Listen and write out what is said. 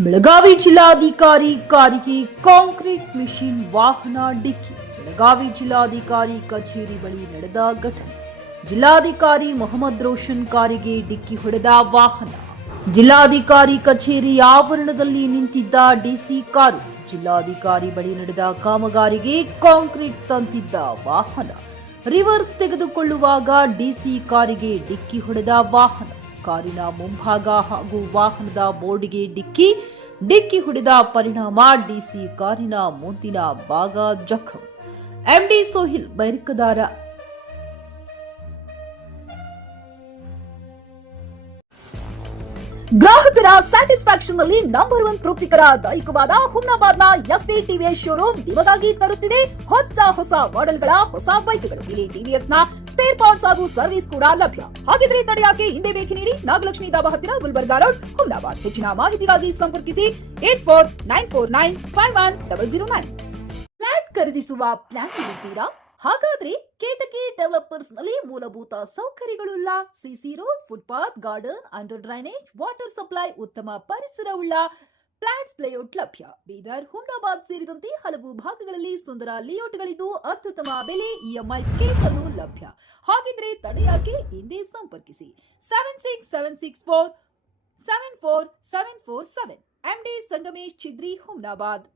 ಬೆಳಗಾವಿ ಜಿಲ್ಲಾಧಿಕಾರಿ ಕಾರಿಗೆ concrete machine ವಾಹನ ಡಿಕ್ಕಿ. ಬೆಳಗಾವಿ ಜಿಲ್ಲಾಧಿಕಾರಿ ಕಚೇರಿ ಬಳಿ ನಡೆದ ಘಟನೆ. ಜಿಲ್ಲಾಧಿಕಾರಿ ಮೊಹಮ್ಮದ್ ರೋಷನ್ ಕಾರಿಗೆ ಡಿಕ್ಕಿ ಹೊಡೆದ ವಾಹನ. ಜಿಲ್ಲಾಧಿಕಾರಿ ಕಚೇರಿ ಆವರಣದಲ್ಲಿ ನಿಂತಿದ್ದ ಡಿಸಿ ಕಾರು. ಜಿಲ್ಲಾಧಿಕಾರಿ ಬಳಿ ನಡೆದ ಕಾಮಗಾರಿಗೆ ಕಾಂಕ್ರೀಟ್ ತಂತಿದ್ದ ವಾಹನ ರಿವರ್ಸ್ ತೆಗೆದುಕೊಳ್ಳುವಾಗ ಡಿಸಿ ಕಾರಿಗೆ ಡಿಕ್ಕಿ ಹೊಡೆದ ವಾಹನ. ಕಾರಿನ ಮುಂಭಾಗ ಹಾಗೂ ವಾಹನದ ಬೋರ್ಡ್ಗೆ ಡಿಕ್ಕಿ ಹೊಡೆದ ಪರಿಣಾಮ ಡಿಸಿ ಕಾರಿನ ಮುಂದಿನ ಭಾಗ ಜಖಂ. ಎಂಡಿ ಸೋಹಿಲ್ ಬೈರ್ಕದಾರ. ಗ್ರಾಹಕರ ಸ್ಯಾಟಿಸ್ಫ್ಯಾಕ್ಷನ್ ನಲ್ಲಿ ನಂಬರ್ 1 ತೃಪ್ತಿಕರ ದೈಹಿಕವಾದ ಹುಮ್ನಾಬಾದ್ನ ಎಸ್ವಿ ಟಿವಿಎಸ್ ಶೋರೂಮ್ ನಿಮಗಾಗಿ ತರುತ್ತಿದೆ ಹೊಸ ಮಾಡೆಲ್ಗಳ ಹೊಸ ಬೈಕ್ಗಳು. ಇಲ್ಲಿ ಟಿವಿಎಸ್ ನ ಸ್ಪೇರ್ ಪಾರ್ಟ್ಸ್ ಹಾಗೂ ಸರ್ವಿಸ್ ಕೂಡ ಲಭ್ಯ. ಹಾಗಿದ್ರೆ ತಡೆಯಾಕೆ ಹಿಂದೆ ಭೇಟಿ ನೀಡಿ. ನಾಗಲಕ್ಷ್ಮಿ ದಾಬಾ ಹತ್ತಿರ ಗುಲ್ಬರ್ಗಾ ರೋಡ್, ಹುಮ್ನಾಬಾದ್. ಹೆಚ್ಚಿನ ಮಾಹಿತಿಗಾಗಿ ಸಂಪರ್ಕಿಸಿ 8494951009. ಫ್ಲಾಟ್ ಖರೀದಿಸುವ ಪ್ಲಾನ್ ಇದ್ದೀರಾ? ಹಾಗಾದ್ರೆ ಕೇತಕಿ ಡೆವಲಪರ್ಸ್ ನಲ್ಲಿ ಮೂಲಭೂತ ಸೌಕರ್ಯಗಳುಳ್ಳ CC road, footpath, garden, under drainage, water supply, ಉತ್ತಮ ಪರಿಸರವುಳ್ಳ ಫ್ಲಾಟ್ಸ್ ಲೇಔಟ್ ಲಭ್ಯ. ಬೀದರ್, ಹುಮ್ನಾಬಾದ್ ಸೇರಿದಂತೆ ಹಲವು ಭಾಗಗಳಲ್ಲಿ ಸುಂದರ ಲೇಔಟ್ಗಳಿದ್ದು ಅತ್ಯುತ್ತಮ ಬೆಲೆ, ಇಎಂಐ ಸ್ಕೀಮ್ಸ್ ಅನ್ನು ಲಭ್ಯ. ಹಾಗಿದ್ರೆ ತಡೆಯಾಕೆ ಹಿಂದೆ ಸಂಪರ್ಕಿಸಿ 7676474747. ಎಂಡಿ ಸಂಗಮೇಶ್ ಚಿದ್ರಿ, ಹುಮ್ನಾಬಾದ್.